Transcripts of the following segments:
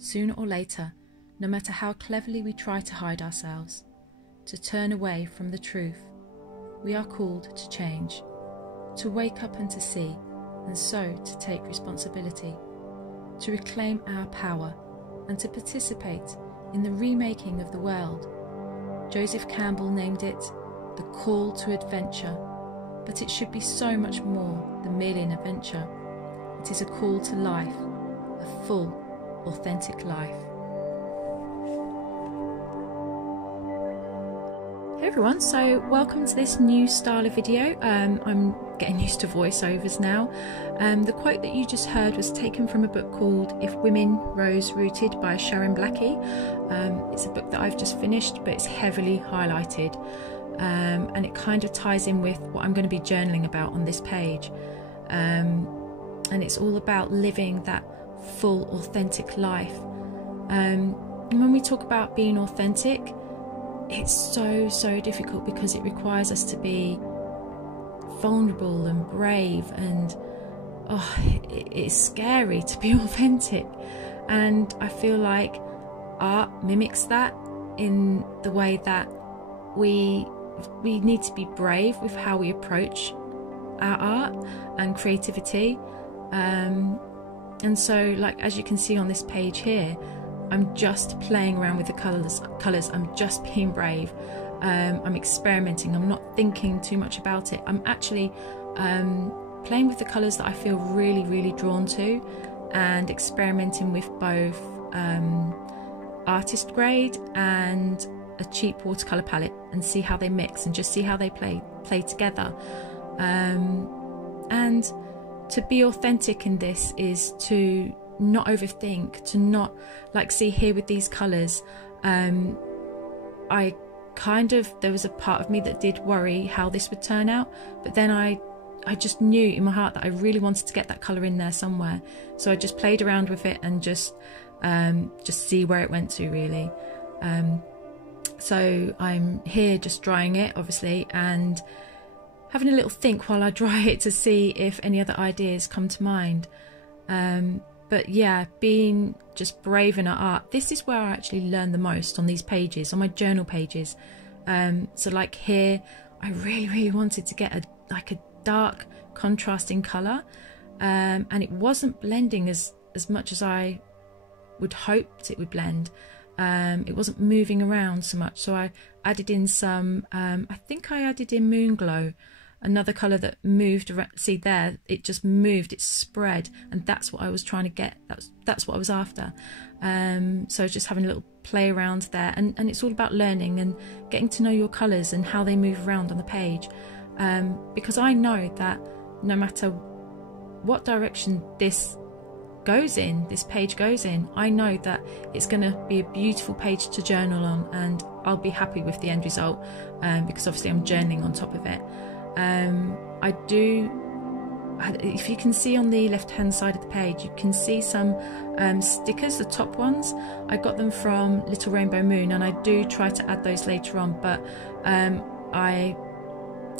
sooner or later, no matter how cleverly we try to hide ourselves, to turn away from the truth. We are called to change, to wake up and to see, and so to take responsibility, to reclaim our power and to participate in the remaking of the world. Joseph Campbell named it the call to adventure, but it should be so much more than merely an adventure. It is a call to life, a full, authentic life. Hey everyone, so welcome to this new style of video. I'm getting used to voiceovers now. The quote that you just heard was taken from a book called If Women Rose Rooted by Sharon Blackie. It's a book that I've just finished, but it's heavily highlighted, and it kind of ties in with what I'm going to be journaling about on this page. And it's all about living that full, authentic life. And when we talk about being authentic, it's so difficult because it requires us to be vulnerable and brave, and it's scary to be authentic. And I feel like art mimics that in the way that we need to be brave with how we approach our art and creativity. And so, like, as you can see on this page here, I'm just playing around with the colours. I'm just being brave. I'm experimenting. I'm not thinking too much about it. I'm actually playing with the colours that I feel really drawn to, and experimenting with both artist grade and a cheap watercolour palette, and see how they mix and just see how they play together. And to be authentic in this is to not overthink, to not, like, see here with these colours, there was a part of me that did worry how this would turn out, but then I just knew in my heart that I really wanted to get that colour in there somewhere, so I just played around with it and just see where it went to, really. So I'm here just drying it, obviously, and having a little think while I dry it to see if any other ideas come to mind. But yeah, being just brave in our art, this is where I actually learn the most, on these pages, on my journal pages. So like here, I really wanted to get a dark contrasting colour, and it wasn't blending as much as I would hoped it would blend. It wasn't moving around so much, so I added in some, I think I added in Moonglow, another colour that moved around. See there, it just moved, it spread, and that's what I was trying to get. That's what I was after. So just having a little play around there, and it's all about learning and getting to know your colours and how they move around on the page, because I know that no matter what direction this page goes in, I know that it's going to be a beautiful page to journal on, and I'll be happy with the end result, because obviously I'm journaling on top of it. If you can see on the left hand side of the page, you can see some stickers, the top ones. I got them from Little Rainbow Moon, and I do try to add those later on, but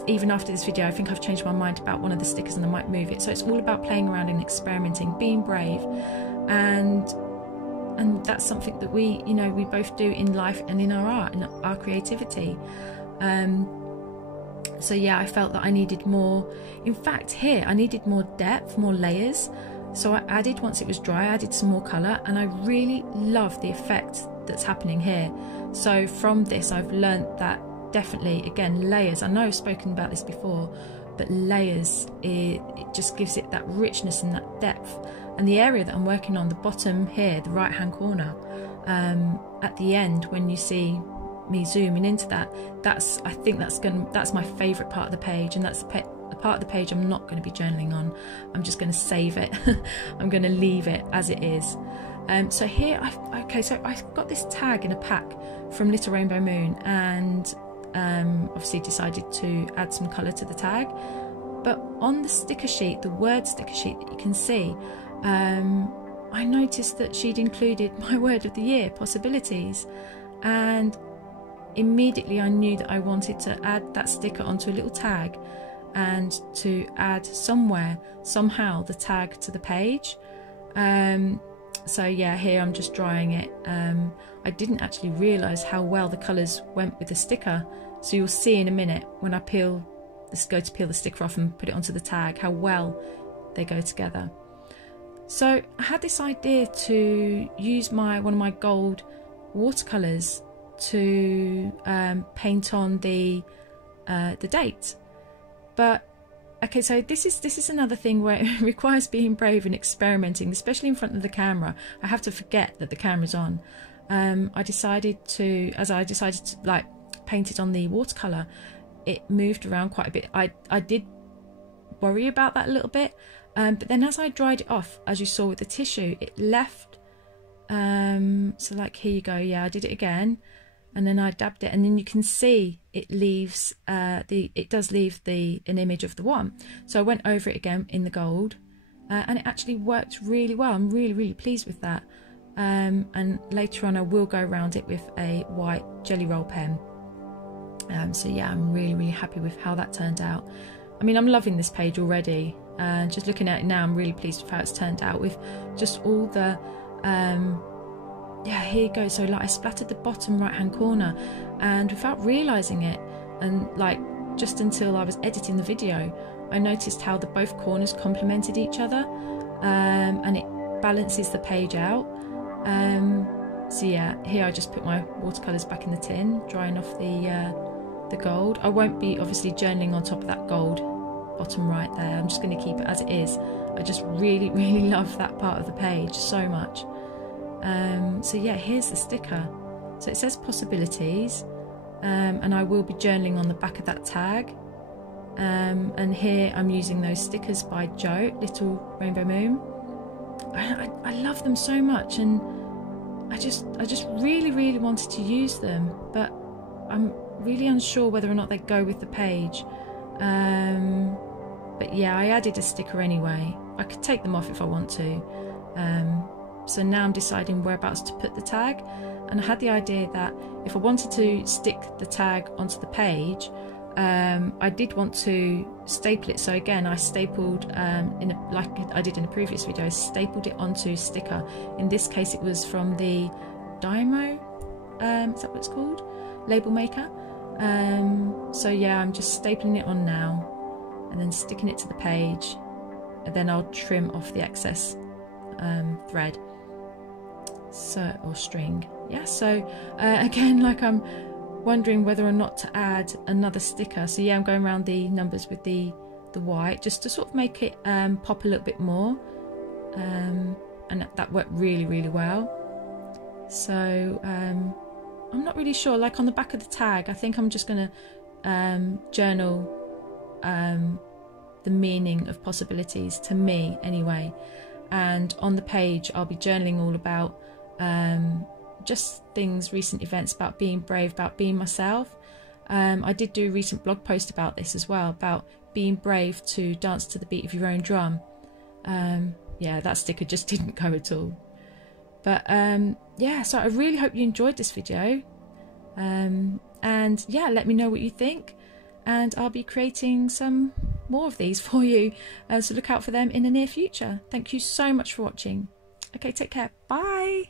even after this video, I think I've changed my mind about one of the stickers and I might move it. So it's all about playing around and experimenting, being brave, and that's something that we both do in life and in our art and our creativity. So yeah, I felt that I needed more. In fact, here I needed more depth, more layers. So I added, once it was dry, I added some more colour, and I really love the effect that's happening here. So from this, I've learnt that definitely, again, layers. I know I've spoken about this before, but layers, it just gives it that richness and that depth. And the area that I'm working on, the bottom here, the right hand corner, at the end, when you see me zooming into that, I think that's my favourite part of the page, and that's the part of the page I'm not going to be journaling on. I'm just going to save it. I'm going to leave it as it is. So here, so I got this tag in a pack from Little Rainbow Moon, and obviously decided to add some colour to the tag. But on the sticker sheet, the word sticker sheet that you can see, I noticed that she'd included my word of the year, possibilities, and immediately I knew that I wanted to add that sticker onto a little tag, and to add somehow the tag to the page. So yeah, here I'm just drying it. I didn't actually realise how well the colours went with the sticker, so you'll see in a minute when I go to peel the sticker off and put it onto the tag how well they go together. So I had this idea to use one of my gold watercolours to paint on the date, but okay, so this is another thing where it requires being brave and experimenting, especially in front of the camera. I have to forget that the camera's on. I decided to like paint it on the watercolour. It moved around quite a bit. I did worry about that a little bit, but then as I dried it off, as you saw with the tissue, it left. So like here you go. Yeah, I did it again, and then I dabbed it, and then you can see it leaves it does leave an image of the one. So I went over it again in the gold, and it actually worked really well. I'm really pleased with that. And later on I will go around it with a white jelly roll pen. So yeah, I'm really happy with how that turned out. I mean, I'm loving this page already, and just looking at it now, I'm really pleased with how it's turned out, with just all the yeah, here you go. So like I splattered the bottom right hand corner, and without realizing it, and like just until I was editing the video, I noticed how both corners complemented each other, and it balances the page out. So yeah, here I just put my watercolors back in the tin, drying off the gold. I won't be obviously journaling on top of that gold bottom right there. I'm just going to keep it as it is. I just really love that part of the page so much. So yeah, here's the sticker. So it says possibilities, and I will be journaling on the back of that tag. And here I'm using those stickers by Joe, Little Rainbow Moon. I love them so much, and I just really wanted to use them, but I'm really unsure whether or not they go with the page. But yeah, I added a sticker anyway. I could take them off if I want to. So now I'm deciding whereabouts to put the tag, and I had the idea that if I wanted to stick the tag onto the page, I did want to staple it. So again, I stapled like I did in a previous video, I stapled it onto sticker. In this case it was from the Dymo, is that what it's called? Label maker. So yeah, I'm just stapling it on now and then sticking it to the page, and then I'll trim off the excess thread, or string. Yeah, so again, like I'm wondering whether or not to add another sticker. So yeah, I'm going around the numbers with the white just to sort of make it pop a little bit more, and that worked really well. So I'm not really sure, like on the back of the tag I think I'm just going to journal the meaning of possibilities, to me anyway, and on the page I'll be journaling all about just things, recent events, about being brave, about being myself. I did do a recent blog post about this as well, about being brave to dance to the beat of your own drum. Yeah, that sticker just didn't go at all. But yeah, so I really hope you enjoyed this video, and yeah, let me know what you think, and I'll be creating some more of these for you, so look out for them in the near future. Thank you so much for watching. Okay, take care, bye.